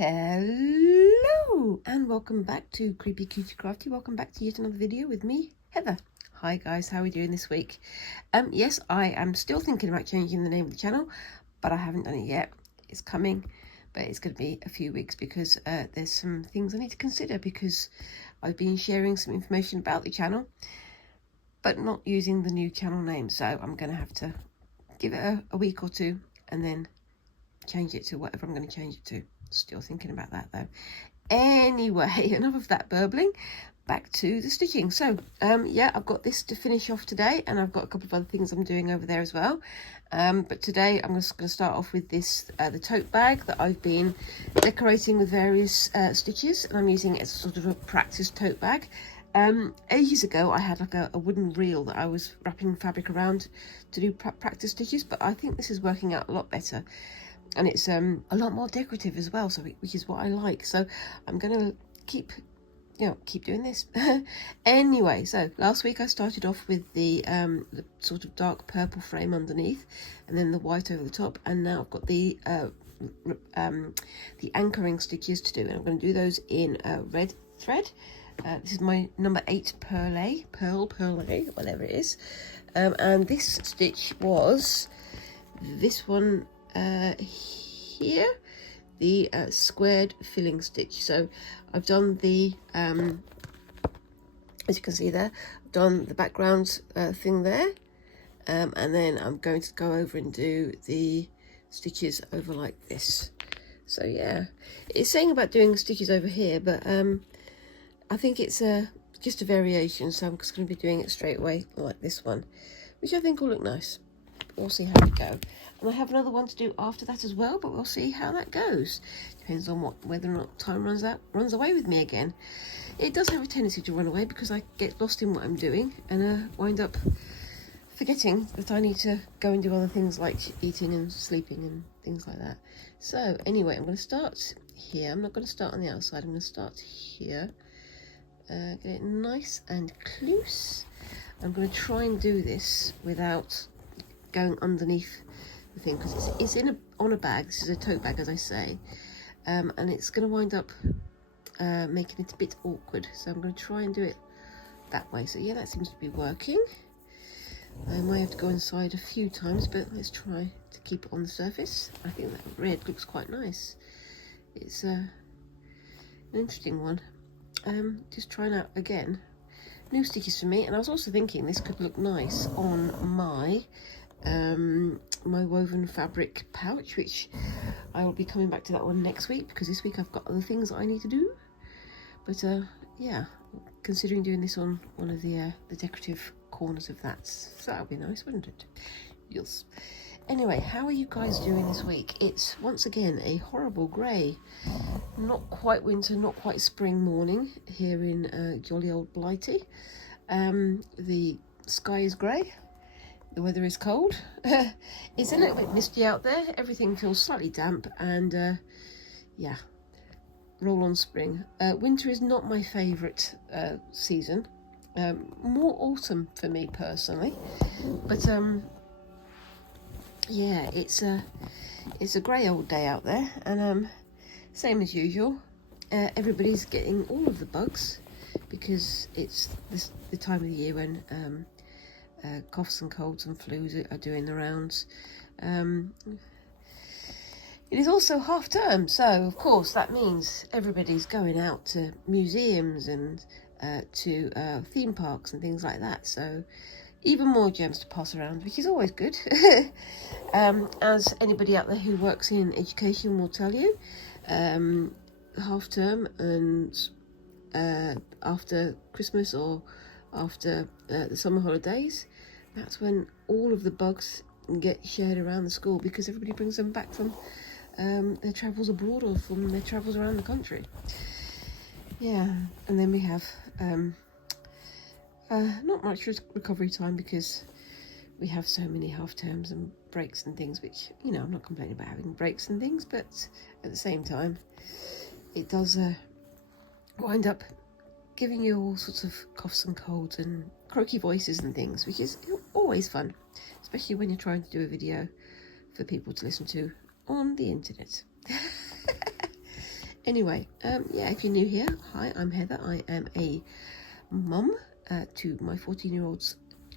Hello and welcome back to Creepy Cutie Crafty. Welcome back to yet another video with me, Heather. Hi guys, how are we doing this week? Yes, I am still thinking about changing the name of the channel, but I haven't done it yet. It's coming, but it's going to be a few weeks because there's some things I need to consider, because I've been sharing some information about the channel but not using the new channel name, so I'm going to have to give it a week or two and then change it to whatever I'm going to change it to. Still thinking about that though. Anyway, enough of that burbling, back to the stitching. So yeah, I've got this to finish off today, and I've got a couple of other things I'm doing over there as well, but today I'm just going to start off with this the tote bag that I've been decorating with various stitches, and I'm using it as sort of a practice tote bag. Ages ago I had like a wooden reel that I was wrapping fabric around to do practice stitches, but I think this is working out a lot better. And it's a lot more decorative as well, so which is what I like. So I'm gonna keep doing this. Anyway, so last week I started off with the sort of dark purple frame underneath, and then the white over the top, and now I've got the anchoring stitches to do, and I'm going to do those in red thread. This is my number 8 pearl, whatever it is, and this stitch was this one here, the squared filling stitch. So I've done the as you can see there, I've done the background thing there, and then I'm going to go over and do the stitches over like this. So yeah, it's saying about doing stitches over here, but I think it's just a variation, so I'm just going to be doing it straight away like this one, which I think will look nice. We'll see how we go. And I have another one to do after that as well, but we'll see how that goes. Depends on whether or not time runs away with me again. It does have a tendency to run away because I get lost in what I'm doing and wind up forgetting that I need to go and do other things like eating and sleeping and things like that. So anyway, I'm going to start here. I'm not going to start on the outside. I'm going to start here. Get it nice and close. I'm going to try and do this without going underneath the thing, because it's on a bag. This is a tote bag, as I say, and it's going to wind up making it a bit awkward, so I'm going to try and do it that way. So yeah, that seems to be working. I might have to go inside a few times, but let's try to keep it on the surface. I think that red looks quite nice. It's an interesting one. Just trying out again new stitches for me, and I was also thinking this could look nice on my my woven fabric pouch, which I will be coming back to that one next week, because this week I've got other things that I need to do. But yeah, considering doing this on one of the decorative corners of that, so that would be nice, wouldn't it? Yes. Anyway, how are you guys doing this week? It's once again a horrible grey, not quite winter, not quite spring morning here in jolly old Blighty. The sky is grey, the weather is cold, it's a little bit misty out there, everything feels slightly damp, and yeah, roll on spring. Winter is not my favourite season, more autumn for me personally, but yeah, it's a grey old day out there, and same as usual, everybody's getting all of the bugs, because it's the time of the year when coughs and colds and flus are doing the rounds. It is also half term, so of course that means everybody's going out to museums and to theme parks and things like that, so even more germs to pass around, which is always good. As anybody out there who works in education will tell you, half term and after Christmas or after the summer holidays, that's when all of the bugs get shared around the school, because everybody brings them back from their travels abroad or from their travels around the country. Yeah, and then we have not much recovery time, because we have so many half terms and breaks and things, which, you know, I'm not complaining about having breaks and things, but at the same time it does wind up giving you all sorts of coughs and colds and croaky voices and things, which is always fun, especially when you're trying to do a video for people to listen to on the internet. Anyway, yeah, if you're new here, hi, I'm Heather. I am a mum to my 14-year-old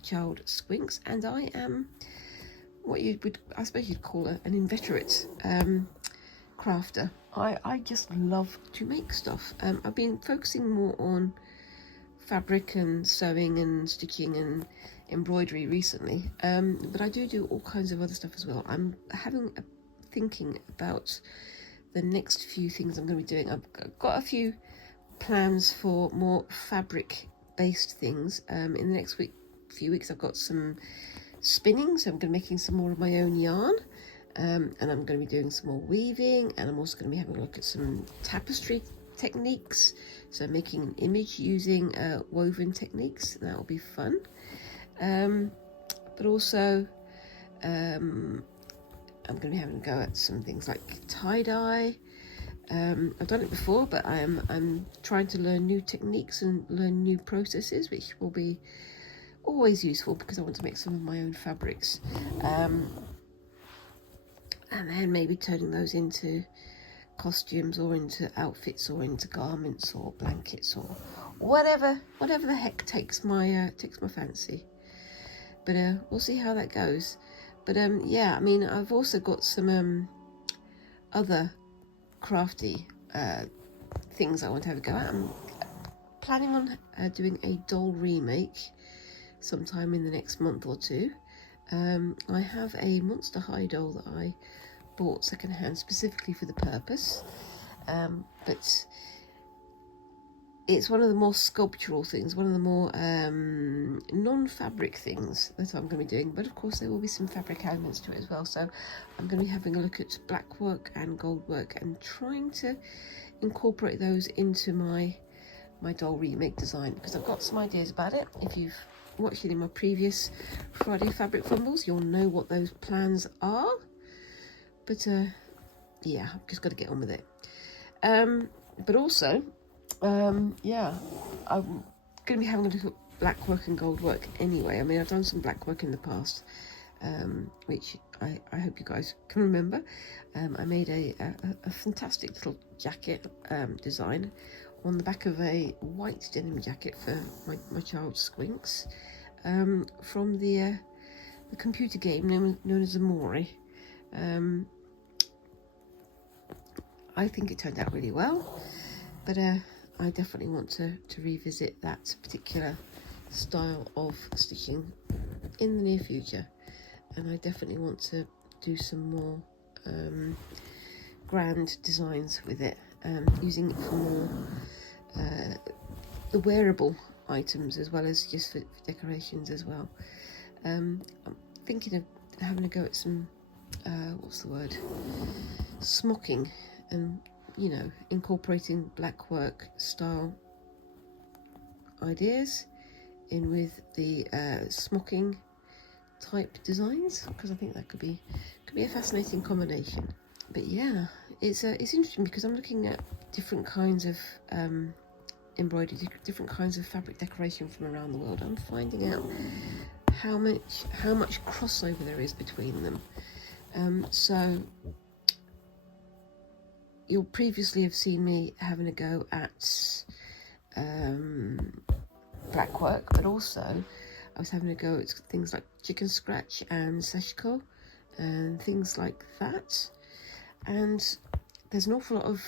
child Squinks, and I am what I suppose you'd call an inveterate crafter. I just love to make stuff. I've been focusing more on fabric and sewing and stitching and embroidery recently, but I do all kinds of other stuff as well. I'm thinking about the next few things I'm going to be doing. I've got a few plans for more fabric based things. In the next few weeks I've got some spinning, so I'm going to be making some more of my own yarn, and I'm going to be doing some more weaving, and I'm also going to be having a look at some tapestry techniques, so making an image using woven techniques. That will be fun. But also I'm going to be having a go at some things like tie-dye. I've done it before, but I'm trying to learn new techniques and learn new processes, which will be always useful because I want to make some of my own fabrics. And then maybe turning those into costumes or into outfits or into garments or blankets or whatever the heck takes my fancy. But we'll see how that goes. But yeah, I mean, I've also got some other crafty things I want to have a go at. I'm planning on doing a doll remake sometime in the next month or two. I have a Monster High doll that I bought secondhand specifically for the purpose, but it's one of the more sculptural things, one of the more non-fabric things that I'm going to be doing, but of course there will be some fabric elements to it as well. So I'm going to be having a look at black work and gold work and trying to incorporate those into my doll remake design, because I've got some ideas about it. If you've watched any of my previous Friday fabric fumbles, you'll know what those plans are. But yeah, I've just got to get on with it. But also, yeah, I'm going to be having a look at black work and gold work anyway. I mean, I've done some black work in the past, which I hope you guys can remember. I made a fantastic little jacket design on the back of a white denim jacket for my child Squinks, from the computer game known as Amore. I think it turned out really well, but I definitely want to revisit that particular style of stitching in the near future, and I definitely want to do some more grand designs with it, using it for more the wearable items as well as just for decorations as well. I'm thinking of having a go at some what's the word, smocking, and you know, incorporating black work style ideas in with the smocking type designs, because I think that could be a fascinating combination. But yeah, it's interesting because I'm looking at different kinds of embroidery, different kinds of fabric decoration from around the world. I'm finding out how much crossover there is between them. So you'll previously have seen me having a go at black work, but also I was having a go at things like chicken scratch and sashiko and things like that. And there's an awful lot of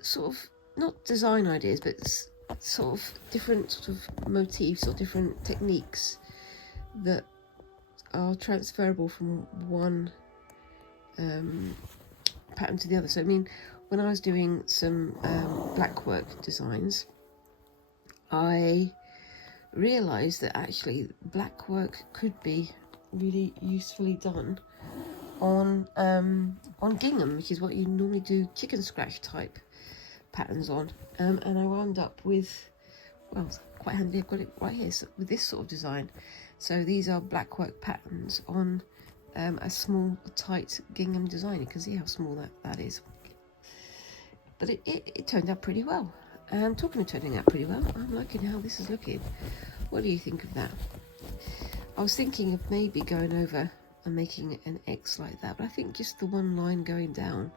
sort of not design ideas, but sort of different sort of motifs or different techniques that are transferable from one pattern to the other. So I mean, when I was doing some black work designs, I realised that actually black work could be really usefully done on gingham, which is what you normally do chicken scratch type patterns on, and I wound up with, well, it's quite handy, I've got it right here, so with this sort of design. So these are black work patterns on a small tight gingham design. You can see how small that is, but it turned out pretty well. And talking of turning out pretty well, I'm liking how this is looking. What do you think of that? I was thinking of maybe going over and making an X like that, but I think just the one line going down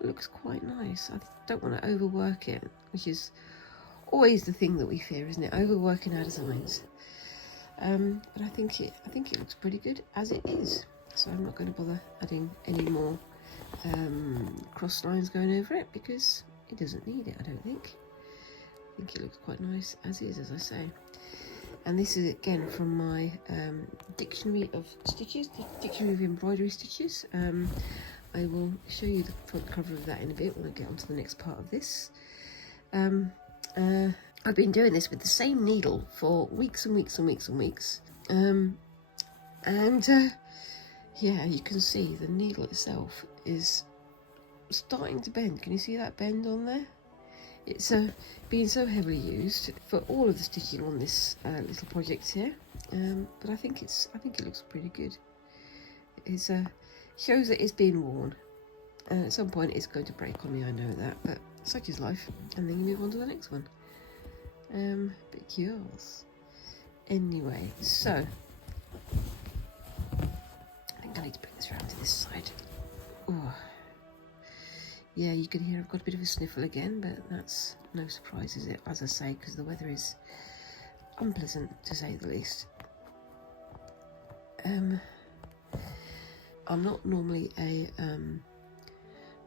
looks quite nice. I don't want to overwork it, which is always the thing that we fear, isn't it? Overworking our designs. But I think it looks pretty good as it is. So I'm not going to bother adding any more cross lines going over it because it doesn't need it, I don't think. I think it looks quite nice as is, as I say. And this is again from my dictionary of stitches, the dictionary of embroidery stitches. I will show you the front cover of that in a bit when I get onto the next part of this. I've been doing this with the same needle for weeks and weeks and weeks and weeks. Yeah, you can see the needle itself is starting to bend. Can you see that bend on there? It's being so heavily used for all of the stitching on this little project here. But I think it looks pretty good. It shows that it's being worn. At some point it's going to break on me, I know that, but such is life. And then you move on to the next one. But yours. Anyway, so I think I need to bring this around to this side. Oh. Yeah, you can hear I've got a bit of a sniffle again, but that's no surprise, is it? As I say, because the weather is unpleasant, to say the least. I'm not normally a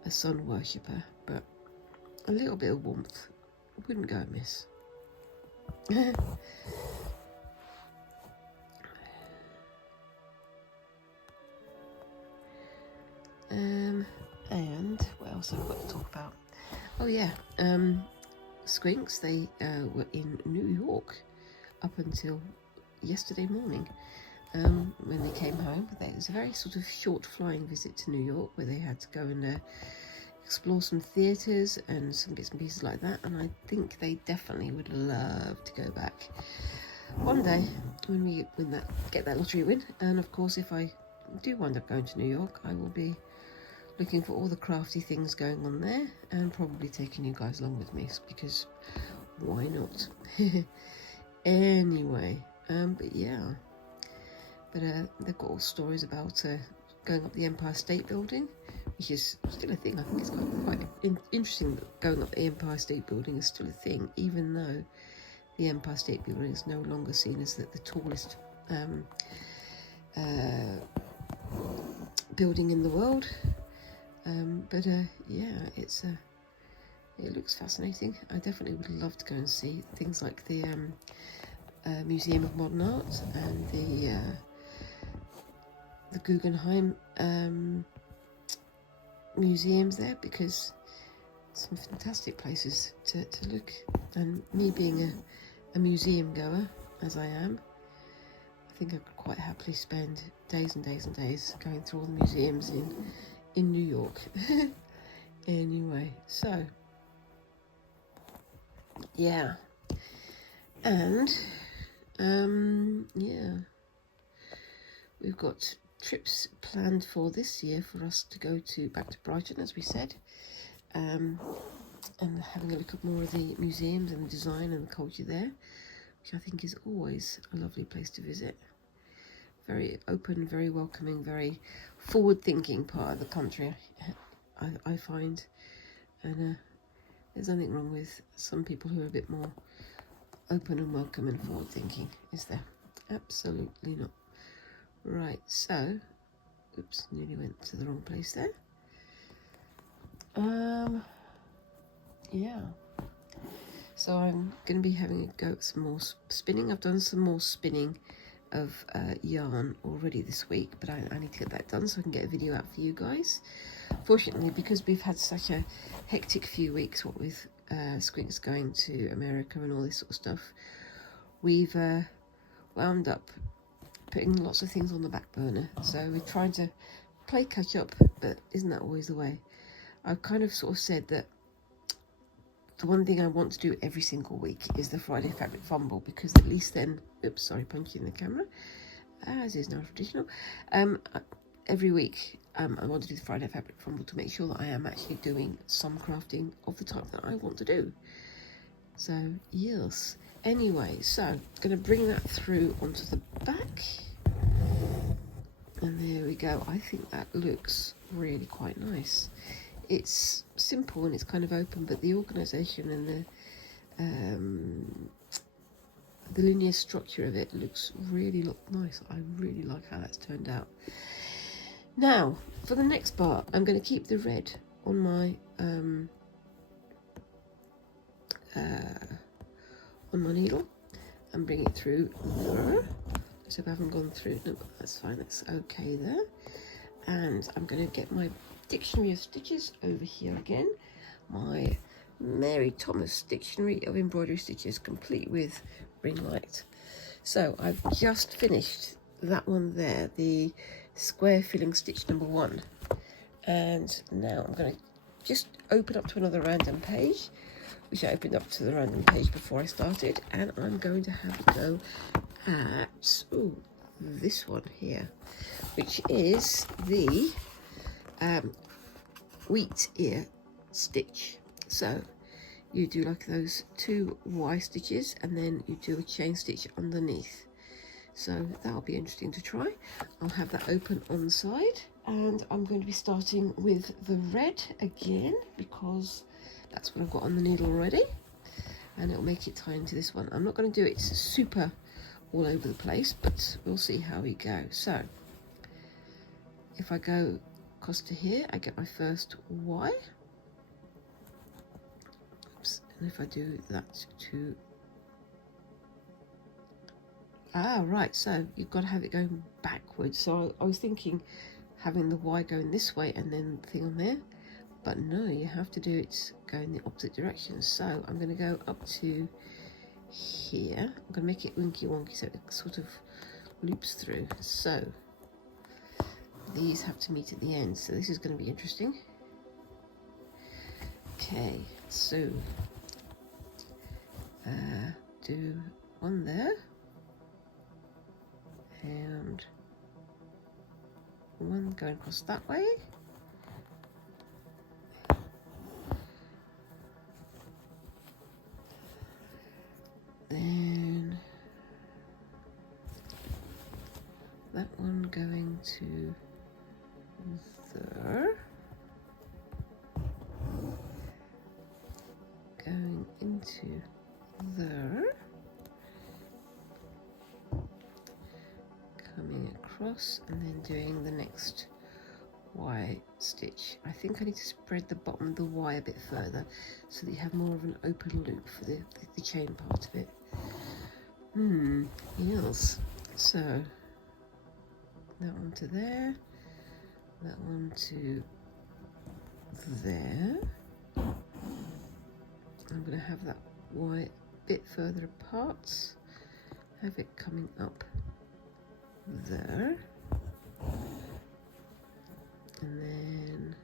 sun worshipper, but a little bit of warmth wouldn't go amiss. And what else have I got to talk about? Oh yeah, Squinks, they were in New York up until yesterday morning. When they came home, it was a very sort of short flying visit to New York where they had to go and explore some theatres and some bits and pieces like that, and I think they definitely would love to go back one day when we get that lottery win. And of course, if I do wind up going to New York, I will be looking for all the crafty things going on there and probably taking you guys along with me, because why not? Anyway, but yeah, but they've got all stories about going up the Empire State Building, which is still a thing. I think it's quite interesting that going up the Empire State Building is still a thing, even though the Empire State Building is no longer seen as the tallest building in the world. But yeah, it looks fascinating. I definitely would love to go and see things like the Museum of Modern Art and the Guggenheim museums there, because some fantastic places to look. And me being a museum goer, as I am, I think I could quite happily spend days and days and days going through all the museums in New York. Anyway, so yeah, and yeah, we've got trips planned for this year for us to go back to Brighton, as we said, and having a look at more of the museums and the design and the culture there, which I think is always a lovely place to visit. Very open, very welcoming, very forward-thinking part of the country, I find. And there's nothing wrong with some people who are a bit more open and welcome and forward-thinking, is there? Absolutely not. Right, so, oops, nearly went to the wrong place there. Yeah. So I'm going to be having a go at some more spinning. I've done some more spinning of yarn already this week, but I need to get that done so I can get a video out for you guys. Fortunately, because we've had such a hectic few weeks, what with Squinks going to America and all this sort of stuff, we've wound up putting lots of things on the back burner. So we're trying to play catch up, but isn't that always the way? I've kind of sort of said that the one thing I want to do every single week is the Friday Fabric Fumble, because at least then, oops, sorry, punching the camera, as is now traditional. Every week I want to do the Friday Fabric Fumble to make sure that I am actually doing some crafting of the type that I want to do. So, yes. Anyway, so I'm going to bring that through onto the back. And there we go. I think that looks really quite nice. It's simple and it's kind of open, but the organisation and the linear structure of it looks really nice. I really like how that's turned out. Now, for the next part, I'm going to keep the red on my needle and bring it through there. So if I haven't gone through, no, that's fine, that's okay there. And I'm going to get my dictionary of stitches over here again. My Mary Thomas dictionary of embroidery stitches, complete with ring light. So I've just finished that one there, the square filling stitch number 1. And now I'm going to just open up to another random page, which I opened up to the random page before I started, and I'm going to have a go at this one here, which is the wheat ear stitch. So you do like those 2 Y stitches and then you do a chain stitch underneath. So that'll be interesting to try. I'll have that open on the side, and I'm going to be starting with the red again because that's what I've got on the needle already, and it'll make it tie into this one. I'm not going to do it super all over the place, but we'll see how we go. So if I go across to here, I get my first Y. Oops. And if I do that to right, so you've got to have it going backwards. So I was thinking having the Y going this way and then the thing on there, but no, you have to do it going the opposite direction. So I'm going to go up to here. I'm going to make it winky wonky so it sort of loops through. So these have to meet at the end, so this is going to be interesting. Okay, so do one there and one going across that way. Then that one going to there, going into there, coming across, and then doing the next Y stitch. I think I need to spread the bottom of the Y a bit further so that you have more of an open loop for the chain part of it. Yes. So that one to there, that one to there. I'm going to have that Y a bit further apart, have it coming up there, and then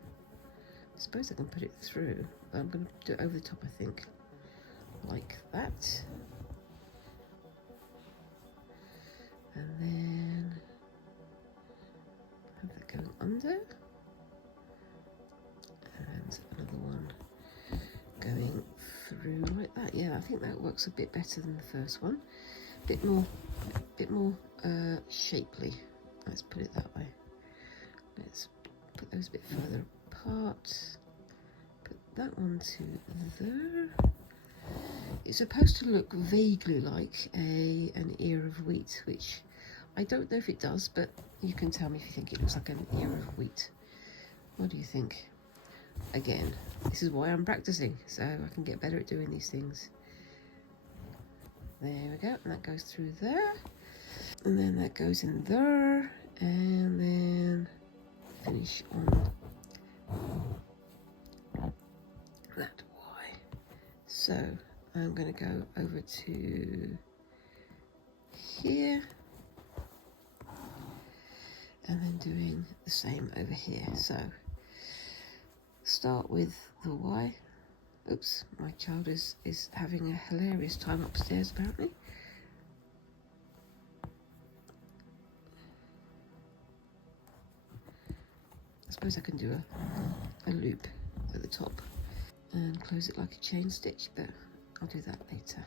I suppose I can put it through, but I'm going to do it over the top, I think, like that. And then have that going under, and another one going through like that. Yeah, I think that works a bit better than the first one. A bit more shapely. Let's put it that way. Let's put those a bit further apart. Put that one to there. It's supposed to look vaguely like an ear of wheat, which I don't know if it does, but you can tell me if you think it looks like an ear of wheat. What do you think? Again, this is why I'm practicing, so I can get better at doing these things. There we go, and that goes through there, and then that goes in there, and then finish on that Y. So I'm going to go over to here, and then doing the same over here. So start with the Y. Oops, my child is having a hilarious time upstairs apparently. I suppose I can do a loop at the top and close it like a chain stitch, but I'll do that later.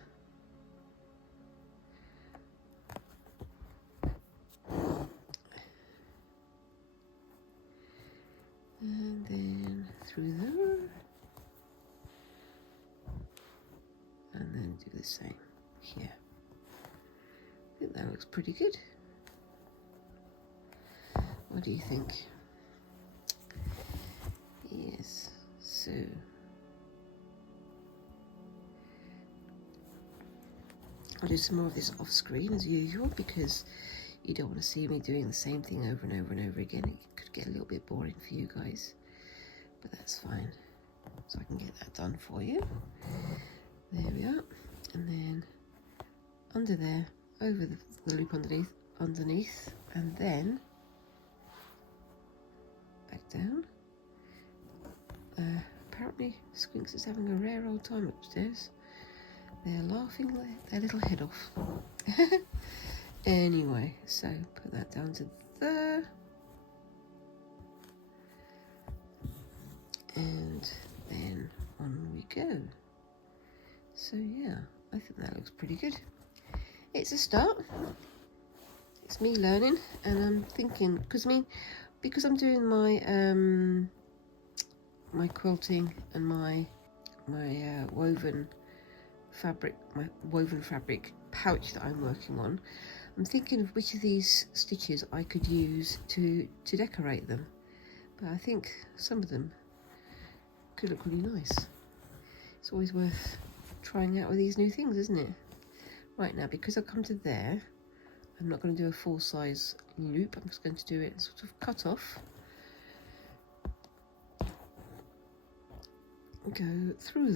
and then through there, and then do the same here. I think that looks pretty good. What do you think? Yes, so I'll do some more of this off screen as usual, because you don't want to see me doing the same thing over and over and over again. It could get a little bit boring for you guys, but that's fine. So I can get that done for you. There we are. And then under there, over the loop underneath, and then back down. Apparently Squinks is having a rare old time upstairs. They're laughing their little head off. Anyway, so put that down to there. And then on we go. So yeah, I think that looks pretty good. It's a start. It's me learning, and I'm thinking, because I'm doing my my quilting and my woven fabric pouch that I'm working on. I'm thinking of which of these stitches I could use to decorate them, but I think some of them could look really nice. It's always worth trying out with these new things, isn't it? Right, now, because I've come to there, I'm not going to do a full size loop. I'm just going to do it sort of cut off, go through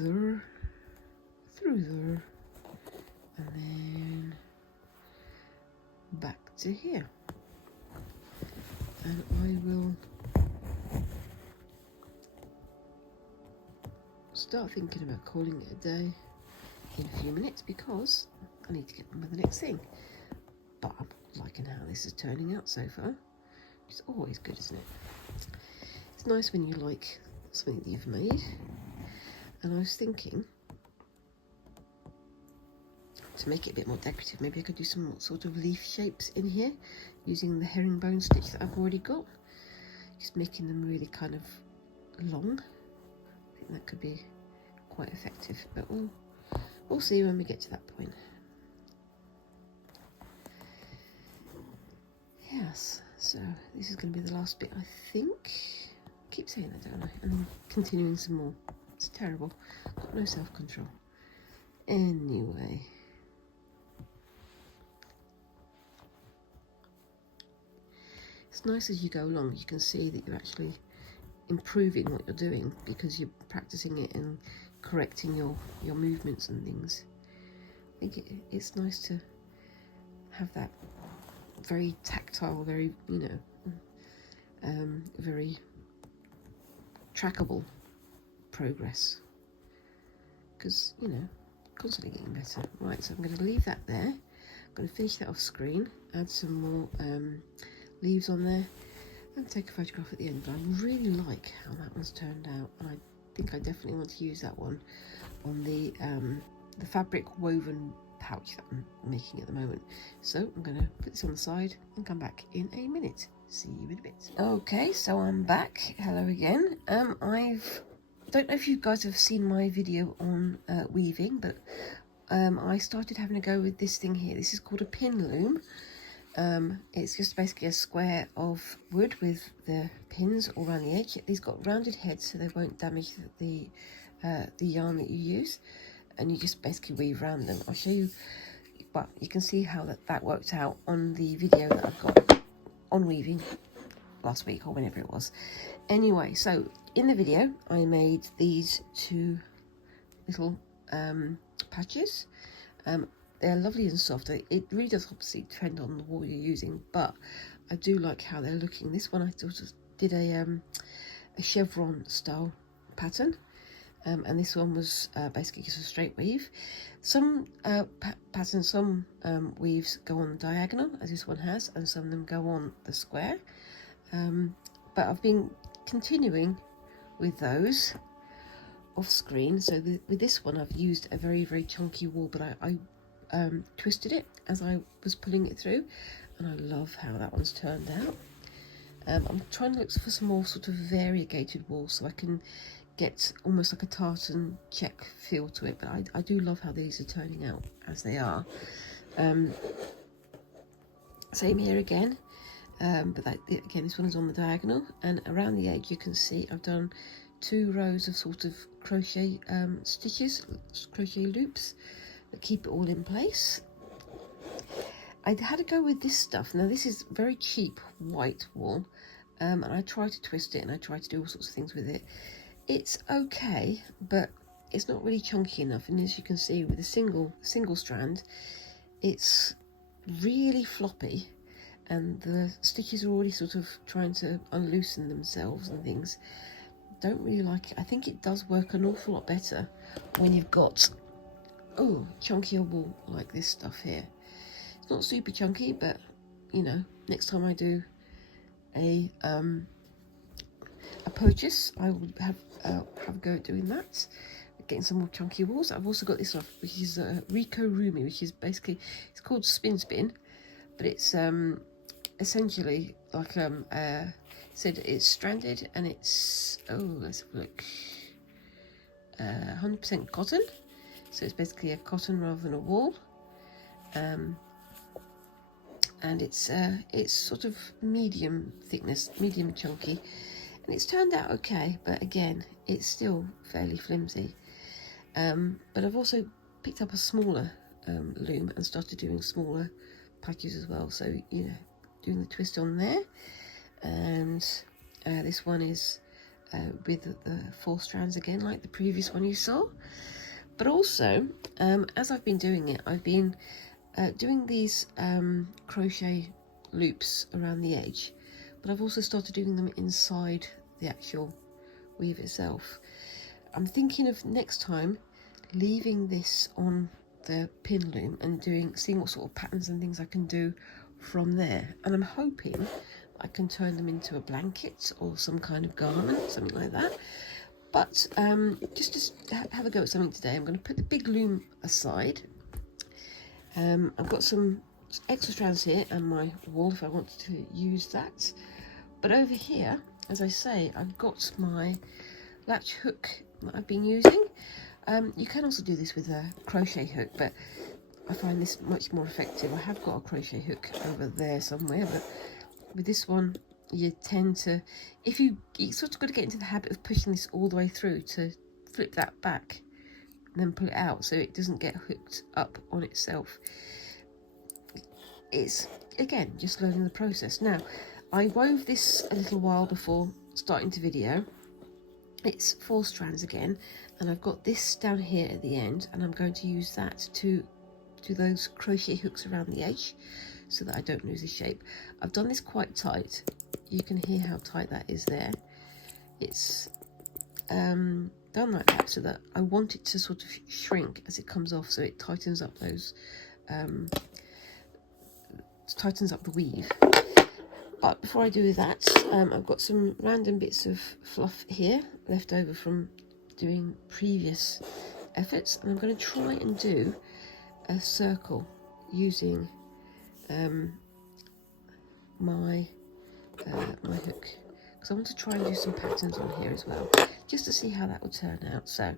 there, and then back to here, and I will start thinking about calling it a day in a few minutes, because I need to get on with the next thing. But I'm liking how this is turning out so far, which is always good, isn't it? It's nice when you like something that you've made. And I was thinking, to make it a bit more decorative, maybe I could do some sort of leaf shapes in here using the herringbone stitch that I've already got, just making them really kind of long. I think that could be quite effective, but we'll see when we get to that point. Yes, so this is going to be the last bit, I think. I keep saying that, don't I? And then continuing some more. It's terrible. Got no self-control. Anyway. It's nice as you go along, you can see that you're actually improving what you're doing, because you're practicing it and correcting your movements and things. I think it's nice to have that very tactile, very, very trackable progress, because constantly getting better. Right, so I'm going to leave that there. I'm going to finish that off screen, add some more leaves on there, and take a photograph at the end. But I really like how that one's turned out, and I think I definitely want to use that one on the fabric woven pouch that I'm making at the moment. So I'm going to put this on the side and come back in a minute. See you in a bit. Okay, so I'm back. Hello again. I don't know if you guys have seen my video on weaving, but I started having a go with this thing here. This is called a pin loom. It's just basically a square of wood with the pins all around the edge. These got rounded heads so they won't damage the yarn that you use, and you just basically weave around them. I'll show you, but you can see how that worked out on the video that I've got on weaving last week or whenever it was. Anyway, so in the video I made these two little patches. They're lovely and soft. It really does obviously depend on the wool you're using, but I do like how they're looking. This one I sort of did a chevron style pattern, and this one was basically just a straight weave. Some patterns, some weaves go on diagonal, as this one has, and some of them go on the square. But I've been continuing with those off screen. So with this one I've used a very, very chunky wool, but I twisted it as I was pulling it through, and I love how that one's turned out. I'm trying to look for some more sort of variegated wool so I can get almost like a tartan check feel to it, but I do love how these are turning out as they are. Same here again, but again, this one is on the diagonal, and around the edge you can see I've done 2 rows of sort of crochet stitches, crochet loops that keep it all in place. I had to go with this stuff. Now this is very cheap white wool, and I tried to twist it and I tried to do all sorts of things with it. It's okay, but it's not really chunky enough, and as you can see with a single strand, it's really floppy, and the stitches are already sort of trying to unloosen themselves and things. Don't really like it. I think it does work an awful lot better when you've got chunkier wool like this stuff here. It's not super chunky, but you know, next time I do a purchase, I will have a go at doing that, getting some more chunky wools. I've also got this one, which is Rico Rumi, which is basically, it's called Spin, but it's essentially like said it's stranded, and it's let's have a look, 100% cotton, so it's basically a cotton rather than a wool, and it's sort of medium thickness, medium chunky, and it's turned out okay, but again, it's still fairly flimsy. But I've also picked up a smaller loom and started doing smaller patches as well, so you know, doing the twist on there. And this one is with the 4 strands again, like the previous one you saw. But also, as I've been doing it, I've been doing these crochet loops around the edge, but I've also started doing them inside the actual weave itself. I'm thinking of next time leaving this on the pin loom and seeing what sort of patterns and things I can do from there, and I'm hoping I can turn them into a blanket or some kind of garment, something like that. But just have a go at something today. I'm going to put the big loom aside. I've got some extra strands here and my wool if I want to use that. But over here, as I say, I've got my latch hook that I've been using. You can also do this with a crochet hook, but I find this much more effective. I have got a crochet hook over there somewhere, but with this one, you tend to, you sort of got to get into the habit of pushing this all the way through to flip that back and then pull it out so it doesn't get hooked up on itself. It's, again, just learning the process. Now, I wove this a little while before starting to video. It's 4 strands again, and I've got this down here at the end, and I'm going to use that to do those crochet hooks around the edge so that I don't lose the shape. I've done this quite tight. You can hear how tight that is there. It's done like that so that I want it to sort of shrink as it comes off, so it tightens up those, tightens up the weave. But before I do that, I've got some random bits of fluff here left over from doing previous efforts, and I'm going to try and do a circle using my hook, because I want to try and do some patterns on here as well, just to see how that will turn out. So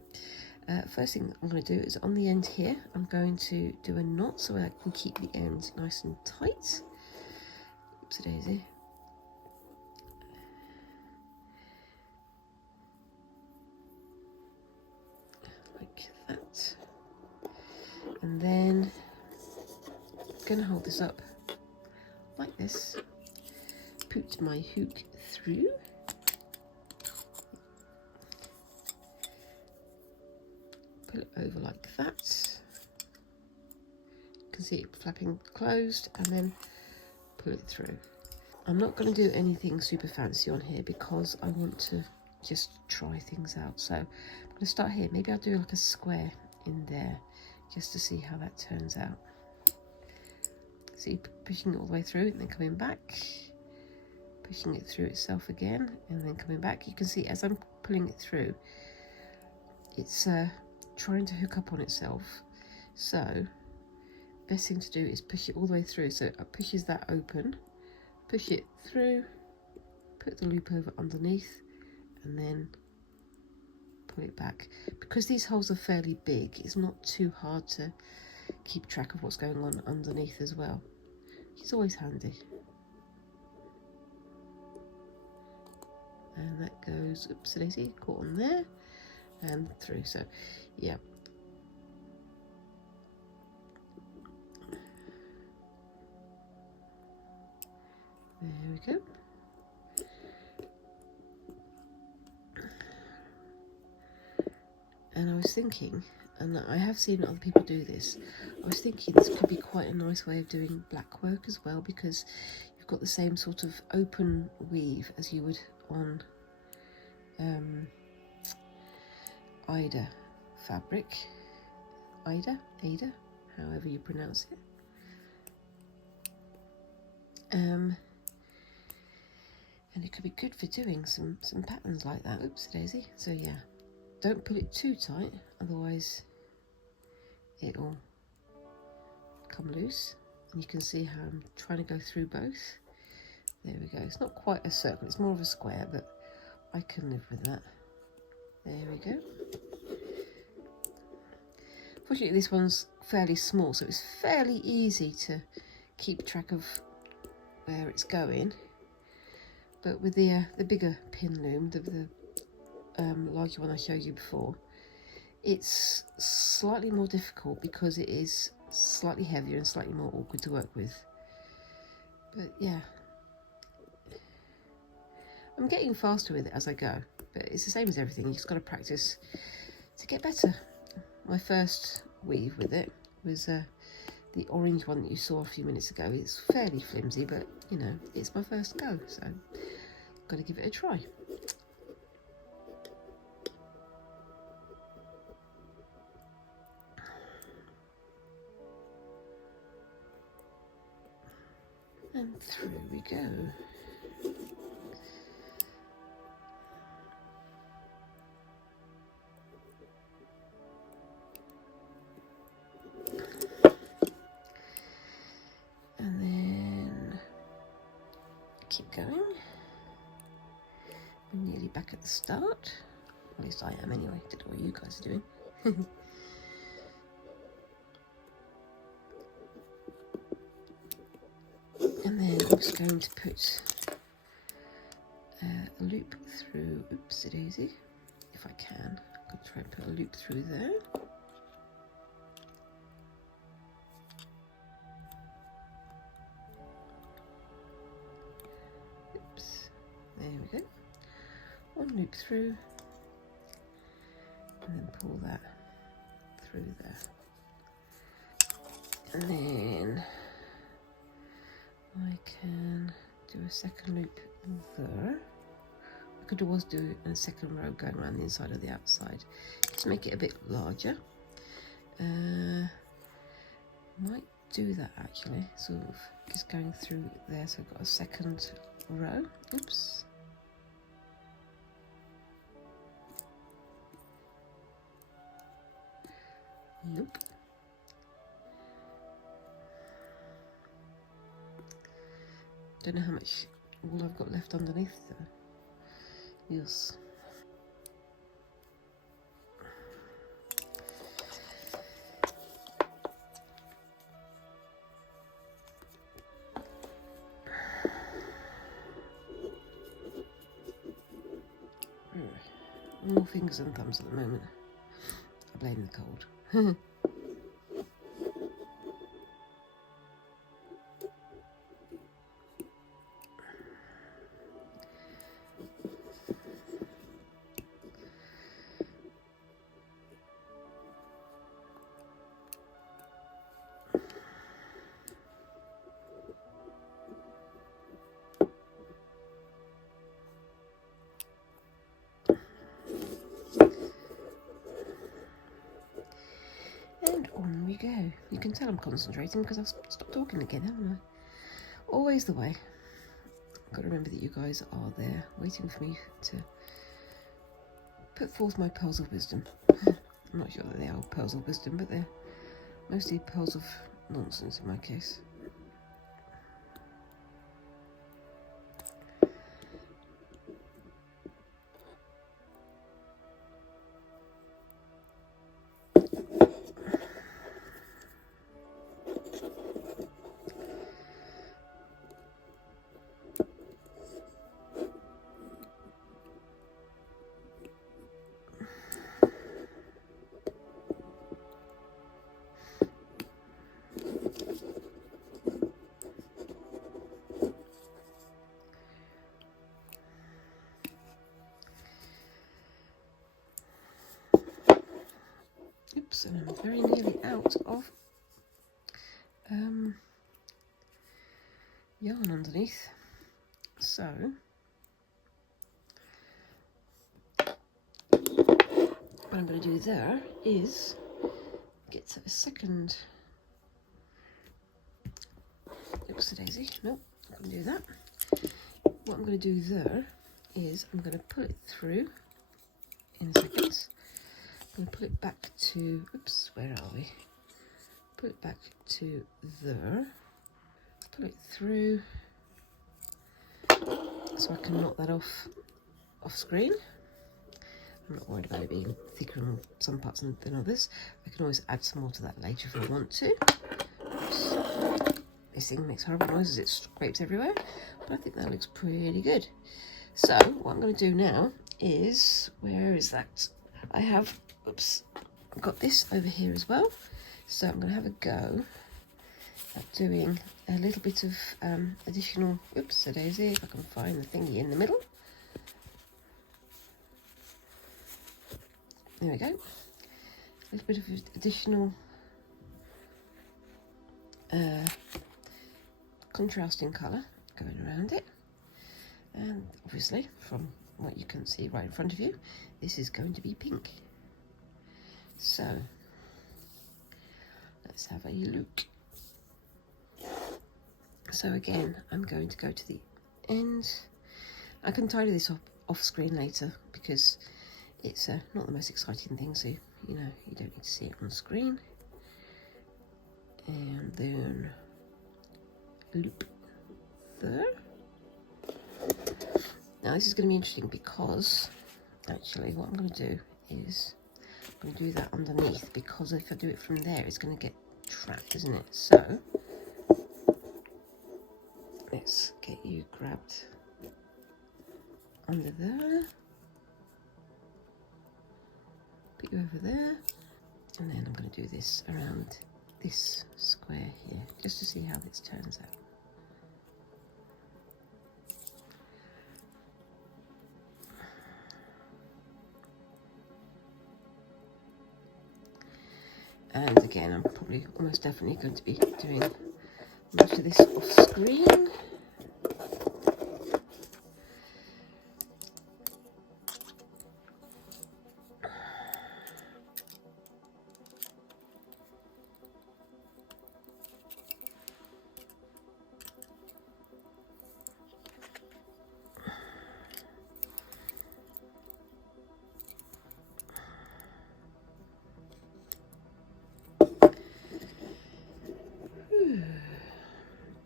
first thing I'm going to do is on the end here, I'm going to do a knot so I can keep the end nice and tight. Oopsie daisy. Like that. And then I'm going to hold this up like this, put my hook through, pull it over like that. You can see it flapping closed, and then pull it through. I'm not going to do anything super fancy on here because I want to just try things out. So I'm going to start here. Maybe I'll do like a square in there just to see how that turns out. See, pushing it all the way through and then coming back, pushing it through itself again and then coming back. You can see as I'm pulling it through, it's trying to hook up on itself. So best thing to do is push it all the way through, so it pushes that open, push it through, put the loop over underneath, and then pull it back. Because these holes are fairly big, it's not too hard to keep track of what's going on underneath as well. It's always handy. And that goes, oops, daisy, caught on there and through. So yeah, there we go. And I was thinking, and I have seen other people do this, I was thinking this could be quite a nice way of doing black work as well, because you've got the same sort of open weave as you would on Ida fabric. Ada, however you pronounce it. And it could be good for doing some patterns like that. Oops, daisy. So yeah, don't pull it too tight, otherwise it'll come loose. And you can see how I'm trying to go through both. There we go. It's not quite a circle, it's more of a square, but I can live with that. There we go. Fortunately, this one's fairly small, so it's fairly easy to keep track of where it's going. But with the bigger pin loom, the larger one I showed you before, it's slightly more difficult because it is slightly heavier and slightly more awkward to work with. But yeah, I'm getting faster with it as I go, but it's the same as everything, you've just got to practice to get better. My first weave with it was the orange one that you saw a few minutes ago. It's fairly flimsy, but you know, it's my first go, so I've got to give it a try. And through we go. And then keep going. We're nearly back at the start. At least I am anyway. I don't know what you guys are doing. And then I'm just going to put a loop through, oopsie daisy, if I can. I'm going to try and put a loop through there. Oops, there we go. One loop through, and then pull that through there. And then I can do a second loop there. I could always do a second row going around the inside of the outside. Just make it a bit larger. Might do that actually, sort of just going through there, so I've got a second row. Oops. Nope. Don't know how much wool I've got left underneath though. Yes. More fingers and thumbs at the moment. I blame the cold. And on we go. You can tell I'm concentrating because I've stopped talking again, haven't I? Always the way. I've got to remember that you guys are there waiting for me to put forth my pearls of wisdom. I'm not sure that they are pearls of wisdom, but they're mostly pearls of nonsense in my case. Oops, and I'm very nearly out of yarn underneath. So what I'm going to do there is get a second. Oops, a daisy. Nope, not going to do that. What I'm going to do there is I'm going to pull it through in a second. I'm going to pull it back to, oops, where are we? Pull it back to there. Pull it through so I can knock that off screen. I'm not worried about it being thicker on some parts than others. I can always add some more to that later if I want to. Oops. This thing makes horrible noises, it scrapes everywhere, but I think that looks pretty good. So what I'm going to do now is, where is that? I have, oops, I've got this over here as well. So I'm going to have a go at doing a little bit of additional, oops, a daisy, if I can find the thingy in the middle. There we go. A little bit of additional contrasting colour going around it. And obviously, from what you can see right in front of you, this is going to be pink. So let's have a look. So again, I'm going to go to the end. I can tidy this off screen later because it's not the most exciting thing, so you know you don't need to see it on screen. And then loop there. Now this is going to be interesting because actually what I'm going to do is I'm going to do that underneath, because if I do it from there it's going to get trapped, isn't it? So let's get you grabbed under there, put you over there, and then I'm going to do this around this square here just to see how this turns out. And again, I'm probably almost definitely going to be doing most of this off screen.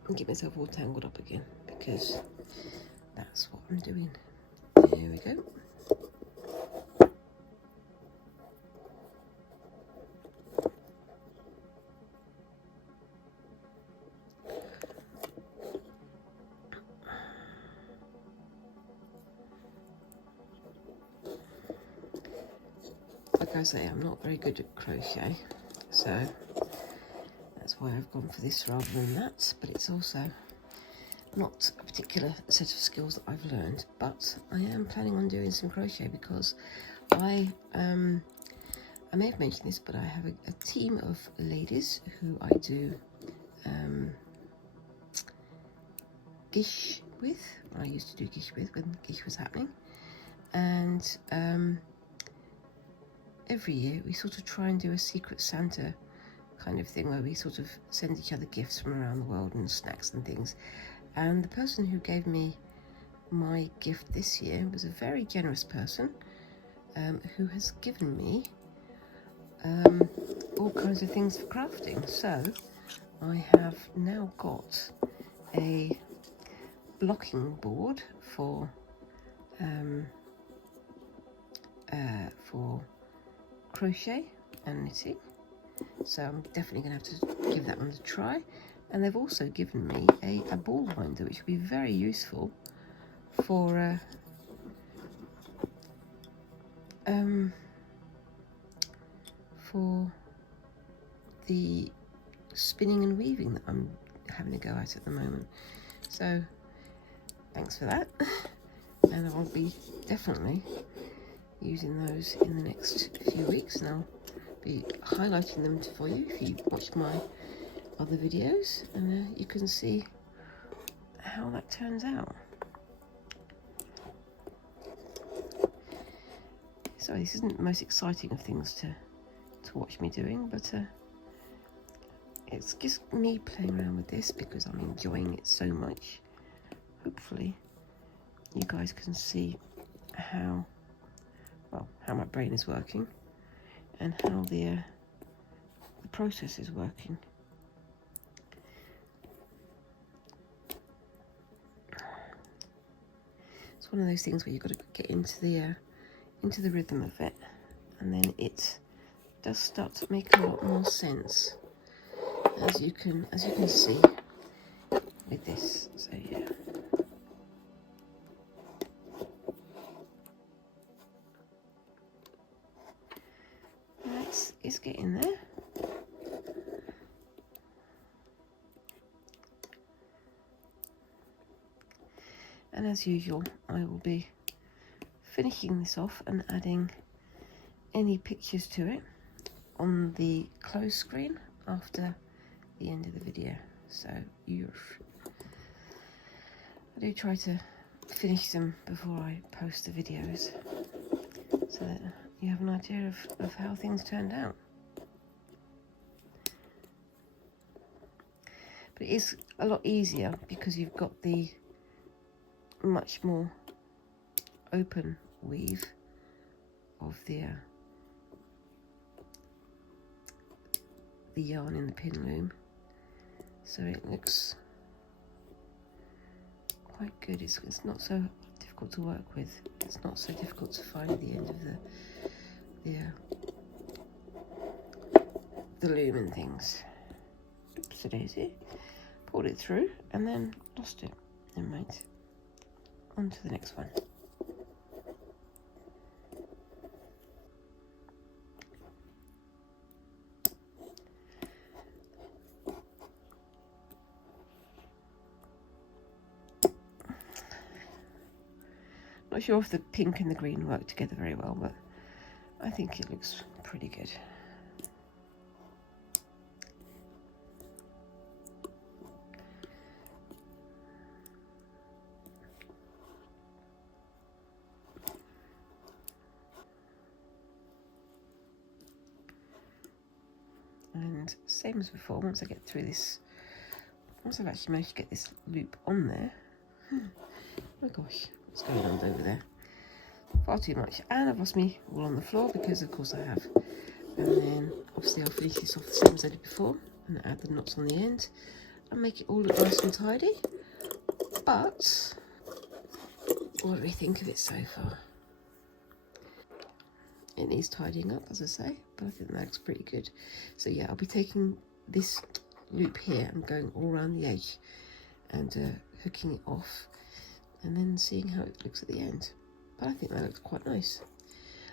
And get myself all tangled up again, because that's what I'm doing. There we go. Like I say, I'm not very good at crochet, so that's why I've gone for this rather than that, but it's also not a particular set of skills that I've learned, but I am planning on doing some crochet because I may have mentioned this, but I have a team of ladies who I do gish with. I used to do gish with when gish was happening, and every year we sort of try and do a Secret Santa kind of thing where we sort of send each other gifts from around the world and snacks and things. And the person who gave me my gift this year was a very generous person who has given me all kinds of things for crafting. So I have now got a blocking board for crochet and knitting. So I'm definitely going to have to give that one a try. And they've also given me a ball winder, which will be very useful for the spinning and weaving that I'm having a go at the moment. So thanks for that. And I'll be definitely using those in the next few weeks, and I'll be highlighting them for you if you watched my other videos, and you can see how that turns out. Sorry, this isn't the most exciting of things to watch me doing, but it's just me playing around with this because I'm enjoying it so much. Hopefully you guys can see how my brain is working and how the process is working. It's one of those things where you've got to get into the rhythm of it, and then it does start to make a lot more sense, as you can see with this. So yeah. It's getting there. And as usual, I will be finishing this off and adding any pictures to it on the close screen after the end of the video. So I do try to finish them before I post the videos, so that you have an idea of how things turned out. But it is a lot easier because you've got the much more open weave of the yarn in the pin loom, so it looks quite good. It's not so difficult to work with. It's not so difficult to find at the end of the loom and things. Oopsie daisy. Pulled it through and then lost it. Never mind. On to the next one. Not sure if the pink and the green work together very well, but I think it looks pretty good. And same as before, once I get through this, once I've actually managed to get this loop on there, oh my gosh, what's going on over there? Far too much. And I've lost me all on the floor because of course I have. And then obviously I'll finish this off the same as I did before and add the knots on the end and make it all look nice and tidy. But what do we think of it so far? It needs tidying up, as I say, but I think that looks pretty good. So yeah, I'll be taking this loop here and going all around the edge and hooking it off and then seeing how it looks at the end. But I think that looks quite nice.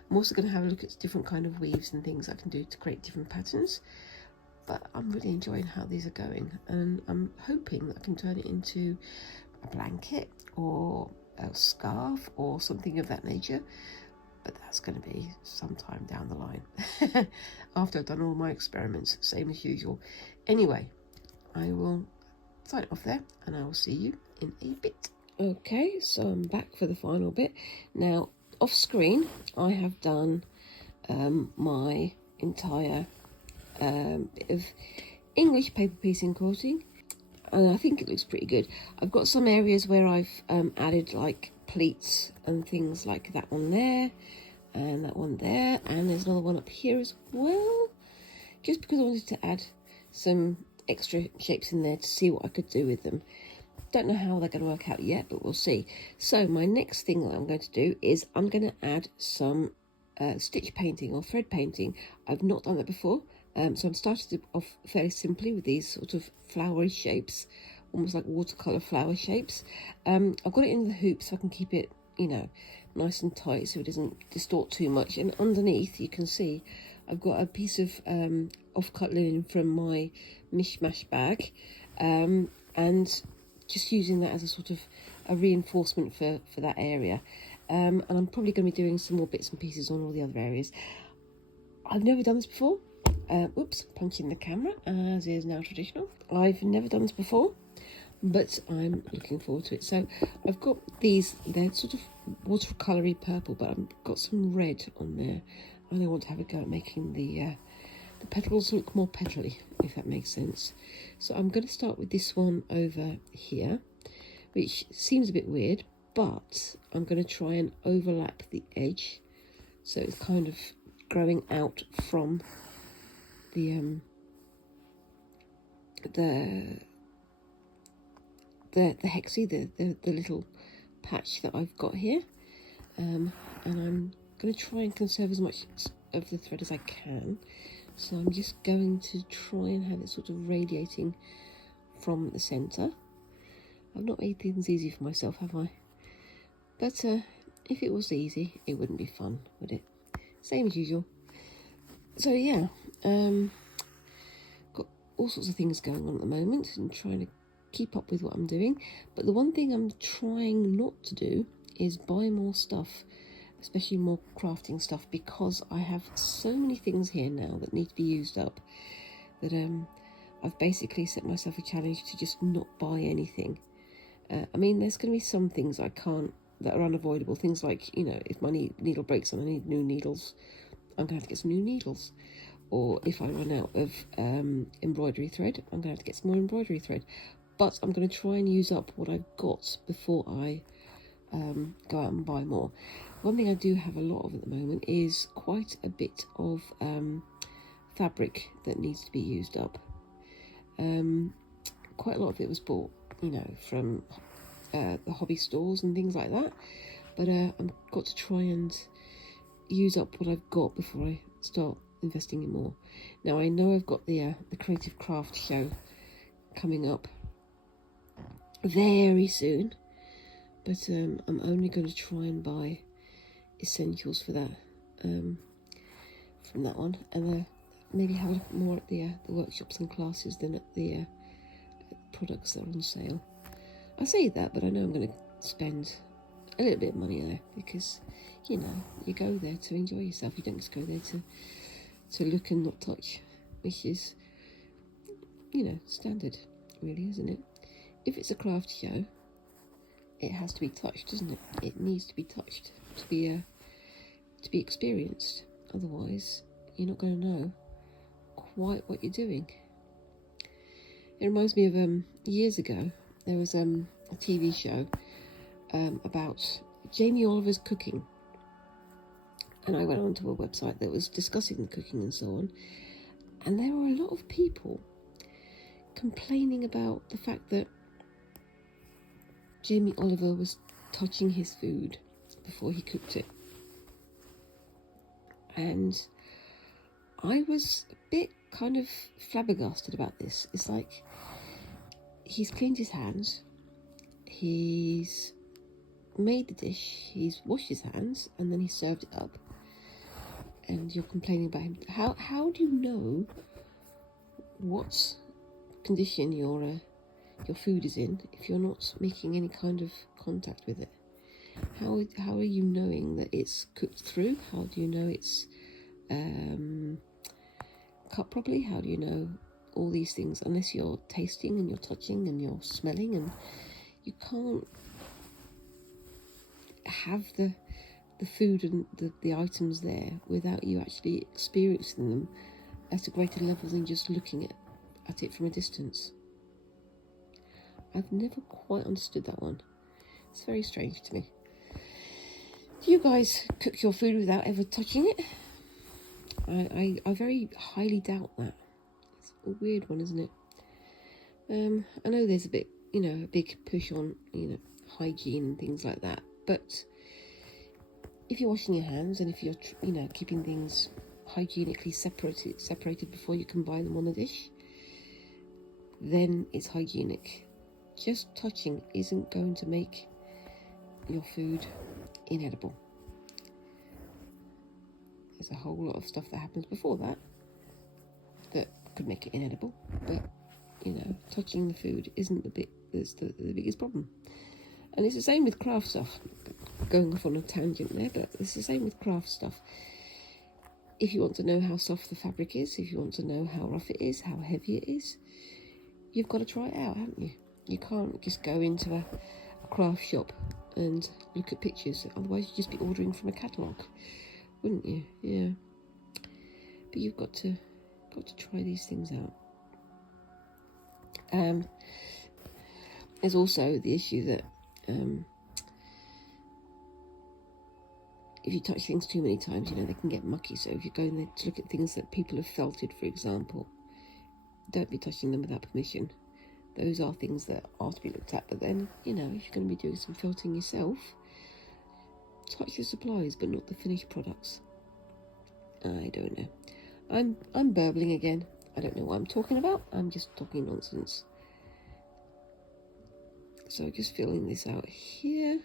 I'm also going to have a look at different kind of weaves and things I can do to create different patterns, but I'm really enjoying how these are going, and I'm hoping that I can turn it into a blanket or a scarf or something of that nature. But that's going to be sometime down the line after I've done all my experiments, same as usual. Anyway, I will sign it off there and I will see you in a bit. Okay, so I'm back for the final bit. Now, off screen, I have done my entire bit of English paper piecing quilting, and I think it looks pretty good. I've got some areas where I've added like pleats and things like that one there and that one there, and there's another one up here as well, just because I wanted to add some extra shapes in there to see what I could do with them. Don't know how they're going to work out yet, but we'll see. So my next thing that I'm going to do is I'm going to add some stitch painting or thread painting. I've not done that before, so I'm starting off fairly simply with these sort of flowery shapes, almost like watercolour flower shapes. I've got it in the hoop so I can keep it, you know, nice and tight so it doesn't distort too much. And underneath you can see I've got a piece of off-cut linen from my mishmash bag, and just using that as a sort of a reinforcement for that area. And I'm probably going to be doing some more bits and pieces on all the other areas. I've never done this before. Oops, punching the camera, as is now traditional. I've never done this before, but I'm looking forward to it. So I've got these, they're sort of watercolory purple, but I've got some red on there, and I want to have a go at making the petals look more petally, if that makes sense. So I'm going to start with this one over here, which seems a bit weird, but I'm going to try and overlap the edge, so it's kind of growing out from the hexie, the little patch that I've got here, and I'm going to try and conserve as much of the thread as I can. So I'm just going to try and have it sort of radiating from the centre. I've not made things easy for myself, have I? But if it was easy, it wouldn't be fun, would it? Same as usual. So yeah, got all sorts of things going on at the moment and trying to keep up with what I'm doing. But the one thing I'm trying not to do is buy more stuff, especially more crafting stuff, because I have so many things here now that need to be used up that I've basically set myself a challenge to just not buy anything. I mean, there's going to be some things I can't, that are unavoidable. Things like, you know, if my needle breaks and I need new needles, I'm going to have to get some new needles. Or if I run out of embroidery thread, I'm going to have to get some more embroidery thread. But I'm going to try and use up what I've got before I go out and buy more. One thing I do have a lot of at the moment is quite a bit of fabric that needs to be used up. Quite a lot of it was bought, you know, from the hobby stores and things like that. But I've got to try and use up what I've got before I start investing in more. Now I know I've got the Creative Craft show coming up very soon, but I'm only going to try and buy essentials for that from that one, and maybe have a look more at the workshops and classes than at the products that are on sale. I say that, but I know I'm going to spend a little bit of money there, because, you know, you go there to enjoy yourself. You don't just go there to look and not touch, which is, you know, standard, really, isn't it? If it's a craft show, it has to be touched, doesn't it? It needs to be touched to be experienced. Otherwise, you're not going to know quite what you're doing. It reminds me of years ago, there was a TV show about Jamie Oliver's cooking, and I went onto a website that was discussing the cooking and so on, and there were a lot of people complaining about the fact that Jamie Oliver was touching his food before he cooked it. And I was a bit kind of flabbergasted about this. It's like, he's cleaned his hands, he's made the dish, he's washed his hands, and then he served it up, and you're complaining about him. How do you know what condition your food is in if you're not making any kind of contact with it? How are you knowing that it's cooked through? How do you know it's cut properly? How do you know all these things unless you're tasting and you're touching and you're smelling? And you can't have the food and the items there without you actually experiencing them at a greater level than just looking at it from a distance. I've never quite understood that one. It's very strange to me. Do you guys cook your food without ever touching it? I very highly doubt that. It's a weird one, isn't it? I know there's a bit, you know, a big push on, you know, hygiene and things like that, but if you're washing your hands and if you're, you know, keeping things hygienically separated before you can buy them on the dish, then it's hygienic. Just touching isn't going to make your food inedible. There's a whole lot of stuff that happens before that could make it inedible, but, you know, touching the food isn't the bit that's the biggest problem. And it's the same with craft stuff. Going off on a tangent there, but it's the same with craft stuff. if you want to know how soft the fabric is, if you want to know how rough it is, how heavy it is, you've got to try it out, haven't you? You can't just go into a craft shop and look at pictures, otherwise you'd just be ordering from a catalogue, wouldn't you? Yeah. But you've got to try these things out. There's also the issue that if you touch things too many times, you know, they can get mucky. So if you're going there to look at things that people have felted, for example, don't be touching them without permission. Those are things that are to be looked at. But then, you know, if you're going to be doing some felting yourself, touch your supplies, but not the finished products. I don't know. I'm burbling again. I don't know what I'm talking about. I'm just talking nonsense. So just filling this out here.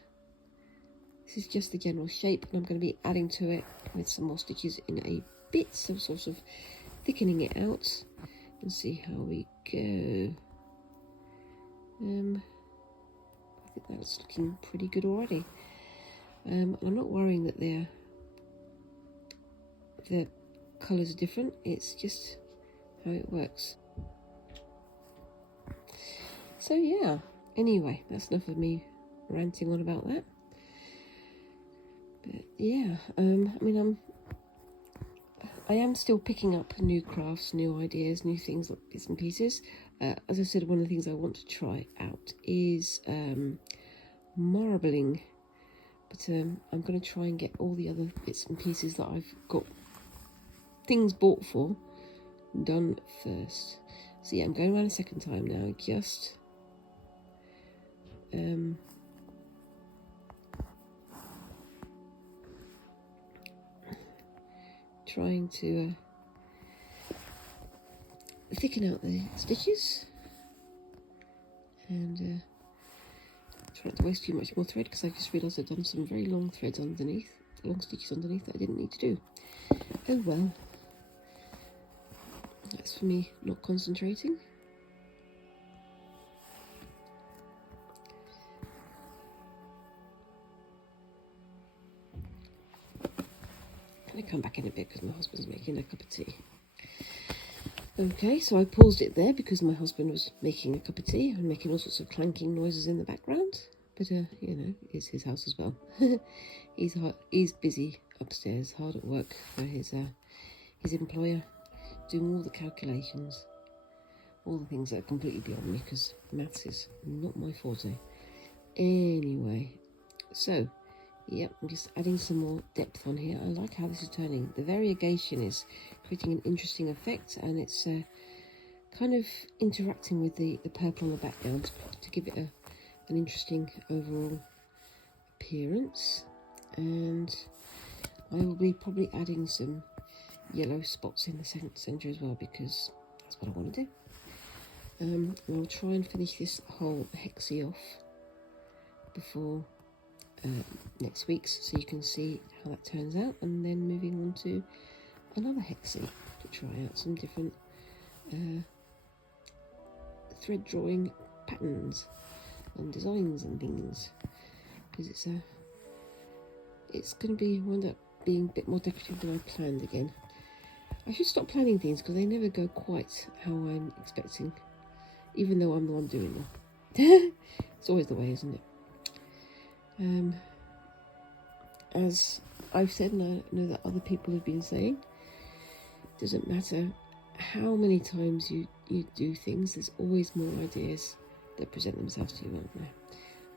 This is just the general shape, and I'm going to be adding to it with some more stitches in a bit, so sort of thickening it out, and see how we go. I think that's looking pretty good already. And I'm not worrying that the colours are different. It's just how it works. So yeah. Anyway, that's enough of me ranting on about that. But yeah, I mean, I am still picking up new crafts, new ideas, new things, like bits and pieces. As I said, one of the things I want to try out is marbling. But I'm going to try and get all the other bits and pieces that I've got things bought for done first. So yeah, I'm going around a second time now, just trying to thicken out the stitches and try not to waste too much more thread, because I just realised I've done some very long threads underneath, long stitches underneath that I didn't need to do. Oh well, that's for me not concentrating. I'm going to come back in a bit because my husband's making a cup of tea. Okay, so I paused it there because my husband was making a cup of tea and making all sorts of clanking noises in the background. But, you know, it's his house as well. He's busy upstairs, hard at work for his employer, doing all the calculations, all the things that are completely beyond me, because maths is not my forte. Anyway, so, yep, I'm just adding some more depth on here. I like how this is turning. The variegation is creating an interesting effect, and it's kind of interacting with the purple on the background to give it an interesting overall appearance. And I will be probably adding some yellow spots in the centre as well, because that's what I want to do. And I'll try and finish this whole hexie off before next week's, so you can see how that turns out, and then moving on to another hexie to try out some different thread drawing patterns and designs and things, because it's going to be wind up being a bit more decorative than I planned again. I should stop planning things because they never go quite how I'm expecting, even though I'm the one doing them. It's always the way, isn't it? As I've said, and I know that other people have been saying, it doesn't matter how many times you do things, there's always more ideas that present themselves to you, aren't there?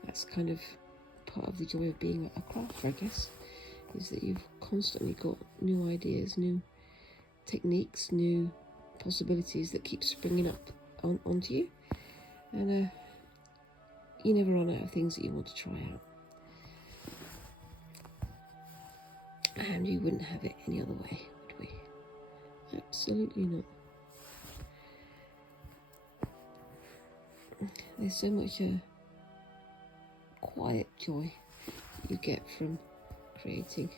That's kind of part of the joy of being a crafter, I guess, is that you've constantly got new ideas, new techniques, new possibilities that keep springing up onto you, and you never run out of things that you want to try out. And we wouldn't have it any other way, would we? Absolutely not. There's so much quiet joy you get from creating.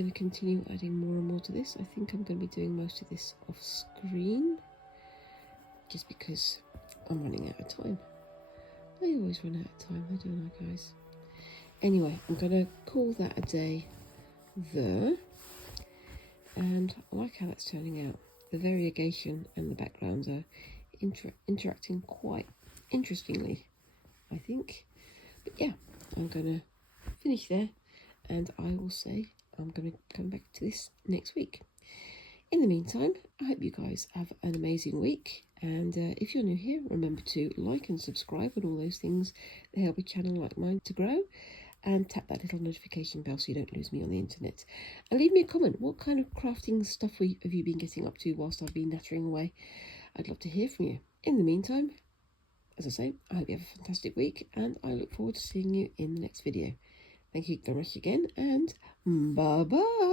going to continue adding more and more to this. I think I'm going to be doing most of this off screen, just because I'm running out of time. I always run out of time, don't I, guys? Anyway, I'm going to call that a day there. And I like how that's turning out. The variegation and the backgrounds are interacting quite interestingly, I think. But yeah, I'm going to finish there, and I will say I'm going to come back to this next week. In the meantime, I hope you guys have an amazing week, and if you're new here, remember to like and subscribe and all those things that help a channel like mine to grow, and tap that little notification bell so you don't lose me on the internet. And leave me a comment. What kind of crafting stuff have you been getting up to whilst I've been nattering away? I'd love to hear from you. In the meantime, as I say, I hope you have a fantastic week, and I look forward to seeing you in the next video. Thank you very much again, and bye-bye.